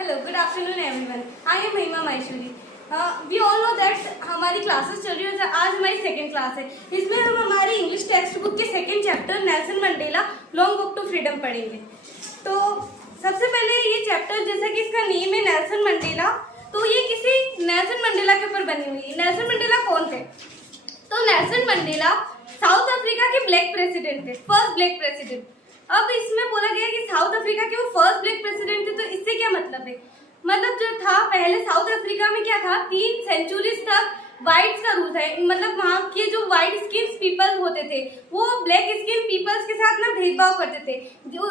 Hello, good afternoon everyone. I am Mahima Maheshwari. We all know that हमारी classes चल रही है। आज हमारी सेकंड क्लास है। इसमें हम हमारी इंग्लिश टेक्स्ट बुक के second chapter Nelson Mandela Long Walk to Freedom पढ़ेंगे। तो सबसे पहले ये चैप्टर, जैसा कि इसका नेम है नेल्सन मंडेला, तो ये किसी नेल्सन मंडेला के ऊपर बनी हुई है। नेल्सन मंडेला कौन थे? तो नेल्सन मंडेला साउथ अफ्रीका के ब्लैक प्रेसिडेंट थे, फर्स्ट ब्लैक प्रेसिडेंट। अब इसमें बोला गया कि साउथ अफ्रीका के वो फर्स्ट ब्लैक प्रेसिडेंट थे, तो इससे क्या मतलब है? मतलब जो था पहले साउथ अफ्रीका में क्या था, 3 सेंचुरीज तक व्हाइट्स का रूल था। मतलब वहाँ के जो व्हाइट स्किन पीपल होते थे वो ब्लैक स्किन पीपल्स के साथ ना भेदभाव करते थे।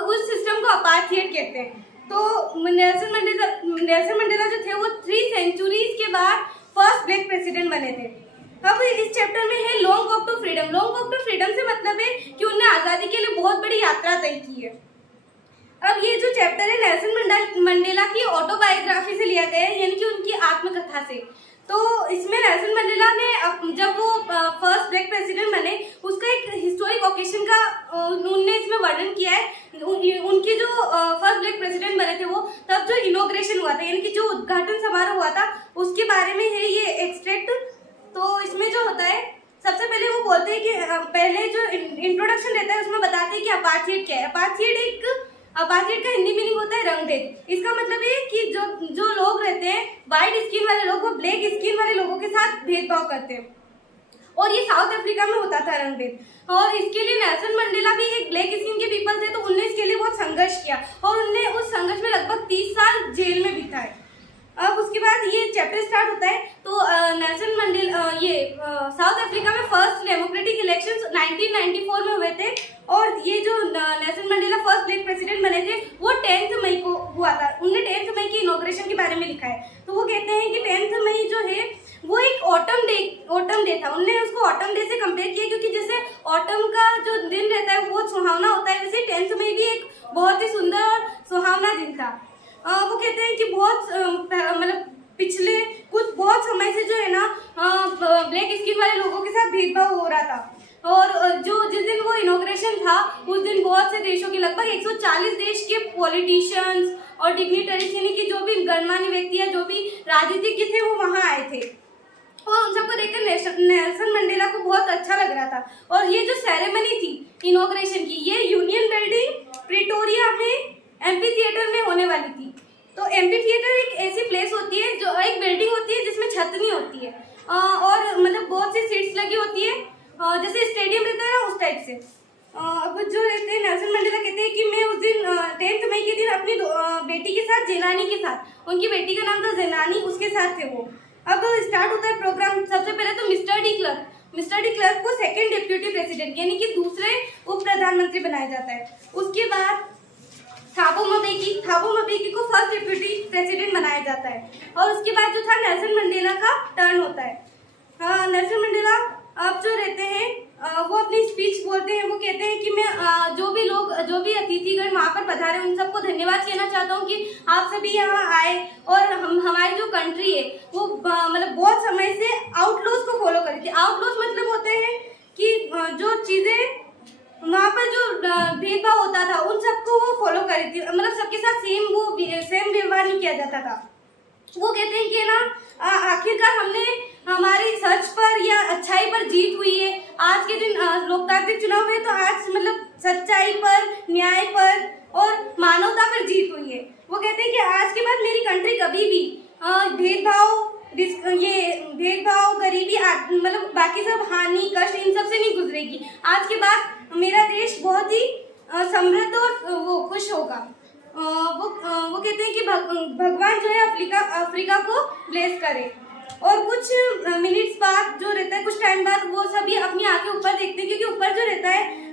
उस सिस्टम को अपार्थाइड कहते हैं। तो नेल्सन मंडेला जो थे वो 3 सेंचुरीज के बाद फर्स्ट ब्लैक प्रेसिडेंट बने थे। अब इस चैप्टर में है Long Walk to Freedom. Long Walk to Freedom से मतलब है कि उन्होंने आज़ादी के लिए बहुत बड़ी यात्रा तय की है। अब ये जो चैप्टर है नेल्सन मंडेला की ऑटोबायोग्राफी से लिया गया है, यानी कि उनकी आत्मकथा से। तो इसमें नेल्सन मंडेला ने जब वो फर्स्ट ब्लैक प्रेसिडेंट बने, उसका एक हिस्टोरिक ओकेशन का उन्होंने इसमें वर्णन किया है। उनके जो फर्स्ट ब्लैक प्रेसिडेंट बने थे वो तब जो इनॉग्रेशन हुआ था, यानी कि जो उद्घाटन समारोह हुआ था, उसके बारे में है ये एक्सट्रैक्ट। तो इसमें जो होता है, सबसे पहले वो बोलते हैं कि पहले जो इंट्रोडक्शन रहता है उसमें बताते हैं कि अपार्थाइड क्या है। अपार्थाइड का हिंदी मीनिंग होता है रंगभेद। इसका मतलब है कि जो लोग रहते हैं व्हाइट स्किन वाले लोग, वो ब्लैक स्किन वाले लोगों के साथ भेदभाव करते हैं, और ये साउथ अफ्रीका में होता था रंगभेद। और इसके लिए नेल्सन मंडेला भी एक ब्लैक स्किन के पीपल थे, तो उनने इसके लिए बहुत संघर्ष किया और उनने उस संघर्ष में लगभग 30 साल जेल में बिताए। अब उसके बाद ये चैप्टर स्टार्ट होता है। तो नेल्सन मंडेला साउथ अफ्रीका में फर्स्ट डेमोक्रेटिक इलेक्शंस 1994 में हुए थे, और ये जो Nelson Mandela first black president बने थे वो 10 मई को हुआ था। उन्होंने 10 मई की इनॉग्रेशन के बारे में लिखा है। तो वो कहते हैं कि 10 मई जो है वो एक ऑटम डे था। उन्होंने उसको ऑटम डे से कंपेयर किया, क्योंकि जैसे ऑटम का जो दिन रहता है वो सुहावना होता है, वैसे 10 मई भी एक बहुत ही सुंदर और सुहावना दिन था। वो कहते हैं कि बहुत मतलब पिछले बहुत समय से जो है ना ब्लैक स्किन वाले लोगों के साथ भेदभाव हो रहा था, और जिस दिन वो इनॉग्रेशन था उस दिन बहुत से देशों के लगभग 140 देश के पॉलिटिशियंस और डिग्निटरीज, यानी कि जो भी गणमान्य व्यक्ति या जो भी राजनीतिज्ञ थे वो वहाँ आए थे, और उन सबको देखकर नेल्सन मंडेला को बहुत अच्छा लग रहा था। और ये जो सेरेमनी थी इनॉग्रेशन की, ये यूनियन बिल्डिंग प्रिटोरिया में एम्पी थिएटर में होने वाली थी। तो एम्पी थिएटर एक ऐसी प्लेस होती है, जो एक बिल्डिंग होती है जिसमें छत नहीं होती है, और मतलब बहुत सी सीट्स लगी होती है, जैसे स्टेडियम रहता है ना उस टाइप से। अब जो रहते हैं नेल्सन मंडेला कहते हैं कि मैं उस दिन 10 मई के दिन अपनी बेटी के साथ, जेनानी के साथ, उनकी बेटी का नाम था जेनानी, उसके साथ थे वो। अब स्टार्ट होता है प्रोग्राम। सबसे पहले तो मिस्टर डी क्लर्क को सेकंड डिप्यूटी प्रेसिडेंट, यानी कि दूसरे उप प्रधानमंत्री बनाया जाता है। उसके बाद थाबो मबेकी को फर्स्ट डिप्यूटी प्रेसिडेंट बनाया जाता है, और उसके बाद जो था नेल्सन मंडेला का टर्न होता है। नेल्सन मंडेला अब जो रहते हैं वो अपनी स्पीच बोलते हैं। वो कहते हैं कि मैं जो भी अतिथिगण वहाँ पर पधारे उन सबको धन्यवाद कहना चाहता हूँ कि आप सभी यहाँ आए, और हमारी जो कंट्री है वो मतलब बहुत समय से आउटलॉज को फॉलो करी थी। आउटलॉज मतलब होते हैं कि जो चीज़ें वहाँ पर जो भेदभाव होता था उन सबको वो फॉलो करी थी, मतलब सबके साथ सेम व्यवहार नहीं किया जाता था। वो कहते हैं कि ना आखिरकार हमने हमारी सच पर या अच्छाई पर जीत हुई है। आज के दिन लोकतांत्रिक चुनाव है, तो आज मतलब सच्चाई पर, न्याय पर और मानवता पर जीत हुई है। वो कहते हैं कि आज के बाद मेरी कंट्री कभी भी भेदभाव, गरीबी, मतलब बाकी सब हानि, कष्ट, इन सब से नहीं गुजरेगी। आज के बाद मेरा देश बहुत ही समृद्ध और वो खुश होगा। वो कहते हैं कि भगवान जो है अफ्रीका को ब्लेस करे। और कुछ मिनट्स बाद जो रहता है, कुछ टाइम बाद वो सभी अपनी आंखें ऊपर देखते हैं, क्योंकि ऊपर जो रहता है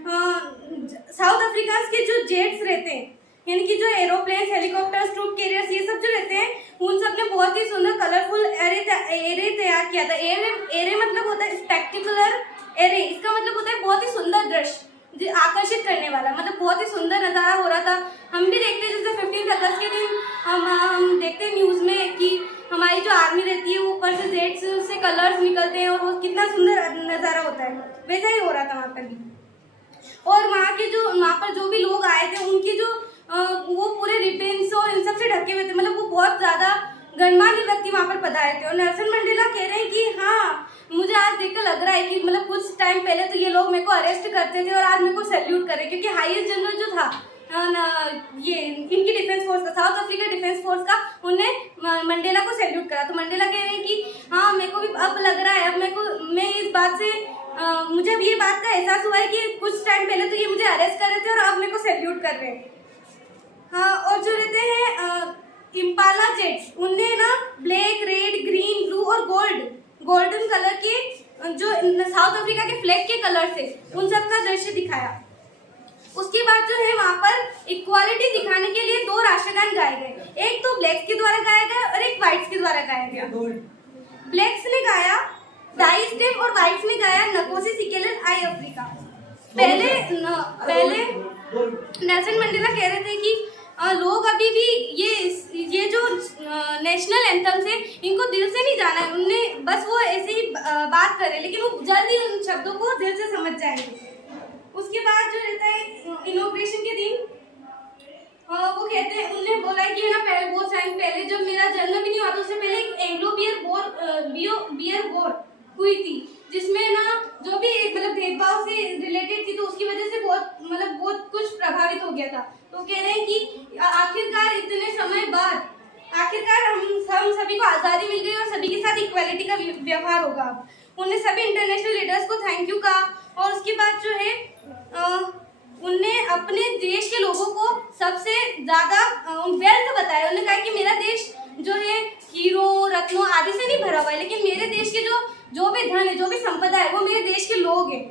साउथ अफ्रीका के जो जेट्स रहते हैं, यानी कि जो एरोप्लेन्स, हेलीकॉप्टर्स, ट्रूप कैरियर्स, ये सब जो रहते हैं, उन सब ने बहुत ही सुंदर कलरफुल एरे तैयार किया था। एरे मतलब होता है स्पेक्टिकुलर एरे। इसका मतलब होता है बहुत ही सुंदर दृश्य, आकर्षित करने वाला, मतलब बहुत ही सुंदर नज़ारा हो रहा था। हम भी देखते हैं, जैसे 15 अगस्त के दिन हम देखते हैं न्यूज़ में कि हमारी जो आर्मी रहती है वो ऊपर से जेट्स से कलर्स निकलते हैं, और वो कितना सुंदर नज़ारा होता है। वैसा ही हो रहा था वहाँ पर भी। और वहाँ पर जो भी लोग आए थे उनकी जो वो पूरे रिबन्स और इन सब से ढके हुए थे, मतलब वो बहुत ज़्यादा गणमान्य व्यक्ति वहाँ पर पधारे थे। और नेल्सन मंडेला कह रहे हैं कि हाँ, मुझे आज देखकर लग रहा है कि मतलब कुछ टाइम पहले तो ये लोग मेरे को अरेस्ट करते थे और आज मेरे को सैल्यूट कर रहे हैं, क्योंकि हाईएस्ट जनरल जो था ये इनकी डिफेंस फोर्स का, साउथ अफ्रीका डिफेंस फोर्स का, उन्हें मंडेला को सैल्यूट करा। तो मंडेला कह रहे हैं कि हाँ, मेरे को भी अब लग रहा है, अब मैं इस बात से मुझे अब ये बात का एहसास हुआ है कि कुछ टाइम पहले तो ये मुझे अरेस्ट कर रहे थे और अब मेरे को सैल्यूट कर रहे हैं। हाँ, और जो रहते हैं इम्पाला जेट्स, उनने ना ब्लैक, रेड, ग्रीन, ब्लू और गोल्डन कलर के जो साउथ अफ्रीका के फ्लैग के कलर से उन सब का दृश्य दिखाया। उसके बाद जो है वहाँ पर इक्वालिटी दिखाने के लिए 2 राष्ट्रगान गाए गए, एक तो ब्लैक्स के द्वारा गाया गया और एक व्हाइट्स के द्वारा गाया गया। ब्लैक्स ने गाया डाई स्टेम और व्हाइट्स ने गाया नकोसी सिकेलन आई अफ्रीका। पहले नेल्सन मंडेला कह रहे थे कि लोग अभी भी ये जो नेशनल एंथम्स है इनको दिल से नहीं जाना है, उनने बस वो ऐसे ही बात कर रहे हैं, लेकिन वो जल्दी उन शब्दों को दिल से समझ जाएंगे। उसके बाद जो रहता है इनॉग्रेशन के दिन, वो कहते हैं, उन्होंने बोला कि ना पहले बहुत टाइम पहले जब मेरा जन्म भी नहीं हुआ था उससे पहले एक एंग्लो बियर वॉर हुई थी, जिसमें ना जो भी मतलब भेदभाव से रिलेटेड थी, तो उसकी वजह से बहुत कुछ प्रभावित हो गया था। तो कह रहे हैं कि आखिरकार इतने समय बाद आखिरकार हम सभी को आज़ादी मिल गई और सभी के साथ इक्वालिटी का व्यवहार होगा। उन्होंने सभी इंटरनेशनल लीडर्स को थैंक यू कहा और उसके बाद जो है उनने अपने देश के लोगों को सबसे ज़्यादा वेल्थ बताया। उन्होंने कहा कि मेरा देश जो है हीरो, रत्नों आदि से नहीं भरा हुआ है, लेकिन मेरे देश के जो भी धन है, जो भी संपदा है, वो मेरे देश के लोग हैं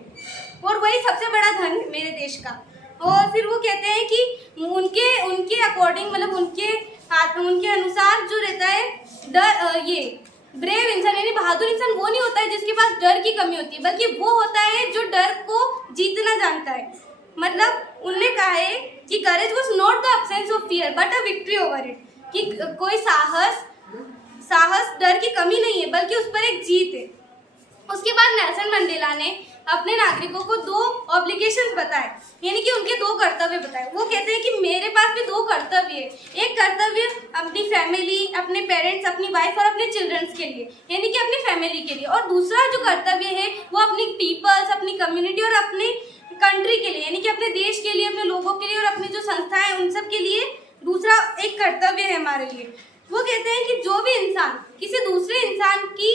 और वही सबसे बड़ा धन है मेरे देश का। और फिर वो कहते हैं कि उनके अकॉर्डिंग मतलब उनके अनुसार जो रहता है ये ब्रेव इंसान यानी बहादुर इंसान वो नहीं होता है जिसके पास डर की कमी होती है, बल्कि वो होता है जो डर को जीतना जानता है। मतलब उन्होंने कहा है कि courage was not the absence of fear but a victory over it, कि कोई साहस डर की कमी नहीं है बल्कि उस पर एक जीत है। उसके बाद नेल्सन मंडेला ने अपने नागरिकों को 2 ऑब्लिगेशंस बताए, यानी कि उनके 2 कर्तव्य बताए। वो कहते हैं कि मेरे पास भी 2 कर्तव्य है, एक कर्तव्य अपनी फैमिली, अपने पेरेंट्स, अपनी वाइफ और अपने चिल्ड्रंस के लिए, यानी कि अपनी फैमिली के लिए, और दूसरा जो कर्तव्य है वो अपनी पीपल्स, अपनी कम्युनिटी और अपनी कंट्री के लिए, यानी कि अपने देश के लिए, अपने लोगों के लिए और अपनी जो संस्थाएं उन सब के लिए दूसरा एक कर्तव्य है हमारे लिए। वो कहते हैं कि जो भी इंसान किसी दूसरे इंसान की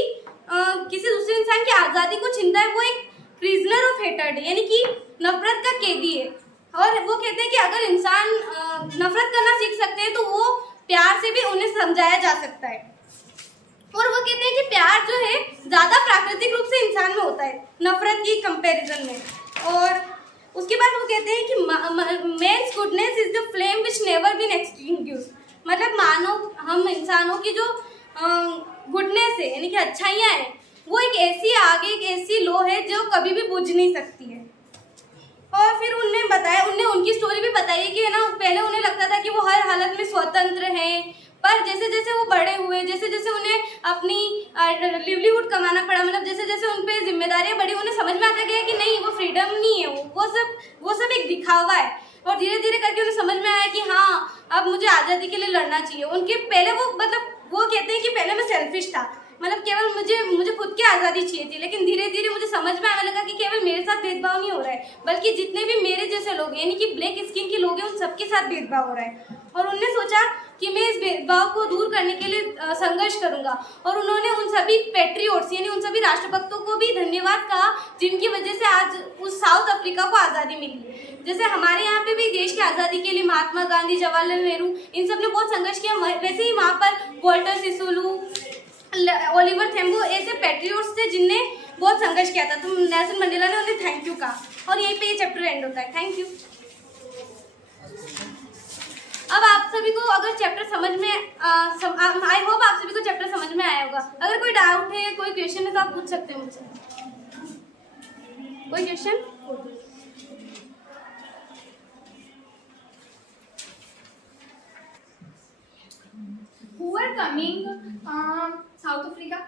आज़ादी को छीनता है वो एक प्रिजनर ऑफ हेटर्ड है, यानी कि नफरत का कैदी है। और वो कहते हैं कि अगर इंसान नफरत करना सीख सकते हैं तो वो प्यार से भी उन्हें समझाया जा सकता है। और वो कहते हैं कि प्यार जो है ज़्यादा प्राकृतिक रूप से इंसान में होता है नफरत की कंपैरिजन में। और उसके बाद वो कहते हैं कि man's goodness is the flame which never been extinguished, मतलब हम इंसानों की जो गुडनेस है यानी कि अच्छाइयाँ हैं वो एक ऐसी लो है जो कभी भी बुझ नहीं सकती है। और फिर उन्होंने उनकी स्टोरी भी बताई कि है ना, पहले उन्हें लगता था कि वो हर हालत में स्वतंत्र हैं, पर जैसे जैसे वो बड़े हुए, जैसे जैसे उन्हें अपनी लिवलीहुड कमाना पड़ा, मतलब जैसे जैसे उन पर जिम्मेदारियाँ बढ़ी, उन्हें समझ में आता गया कि नहीं, वो फ्रीडम नहीं है, वो सब एक दिखावा है। और धीरे धीरे करके उन्हें समझ में आया कि हाँ, अब मुझे आज़ादी के लिए लड़ना चाहिए। उनके पहले वो कहते हैं कि पहले मैं सेल्फिश था, मतलब केवल मुझे खुद की आज़ादी चाहिए थी, लेकिन धीरे धीरे मुझे समझ में आने लगा कि केवल मेरे साथ भेदभाव नहीं हो रहा है, बल्कि जितने भी मेरे जैसे लोग हैं यानी कि ब्लैक स्किन के लोग हैं उन सबके साथ भेदभाव हो रहा है। और उन्होंने सोचा कि मैं इस भेदभाव को दूर करने के लिए संघर्ष करूंगा। और उन्होंने उन सभी पेट्रियोट्स यानी उन सभी राष्ट्रभक्तों को भी धन्यवाद कहा जिनकी वजह से आज उस साउथ अफ्रीका को आज़ादी मिली। जैसे हमारे यहाँ पे भी देश की आज़ादी के लिए महात्मा गांधी, जवाहरलाल नेहरू, इन सब ने बहुत संघर्ष किया, वैसे ही वहाँ पर वॉल्टर सिसोलू, ओलिवर थेम्बो ऐसे पेट्रियोट्स थे जिनने बहुत संघर्ष किया था। तो नेल्सन मंडेला ने उन्हें थैंक यू कहा और यहीं पे ये चैप्टर एंड होता है। Thank you. अब आप सभी को अगर चैप्टर समझ में आई होप आप सभी को चैप्टर समझ में आया होगा। अगर कोई डाउट है, कोई क्वेश्चन है तो आप पूछ सकते हैं मुझसे। कोई question? Who were coming South Africa?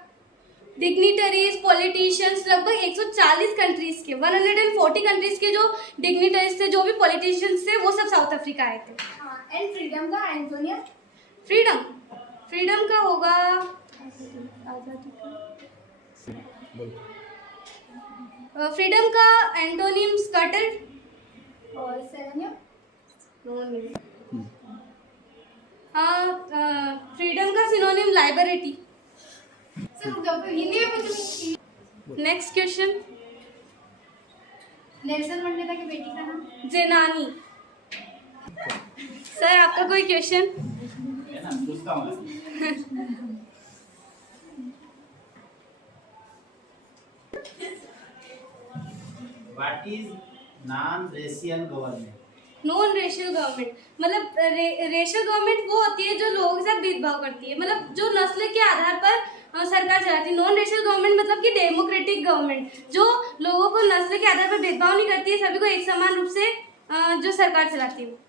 Dignitaries, politicians, लगभग 140 कंट्रीज के 140 कंट्रीज के जो डिग्निटरीज थे, जो भी पॉलिटिशियंस थे, वो सब साउथ अफ्रीका आए थे। And freedom का एंटोनिया? फ्रीडम आज़ादी का बोलो। फ्रीडम का एंटोनिम स्कर्टेड। और सेरेनियम। फ्रीडम का सिनोनिम लाइबरिटी। सर रुक जाओ, हिंदी में पूछूंगी। Next question. नेल्सन मंडेला की बेटी का नाम। जेनानी। सर आपका कोई क्वेश्चन? है ना, पूछता हूँ मैं। What is non-racial government? Non racial government मतलब रेशियल गवर्नमेंट वो होती है जो लोगों के साथ भेदभाव करती है, मतलब जो नस्ल के आधार पर सरकार चलाती है। नॉन रेशियल गवर्नमेंट मतलब कि डेमोक्रेटिक गवर्नमेंट जो लोगों को नस्ल के आधार पर भेदभाव नहीं करती है, सभी को एक समान रूप से जो सरकार चलाती है।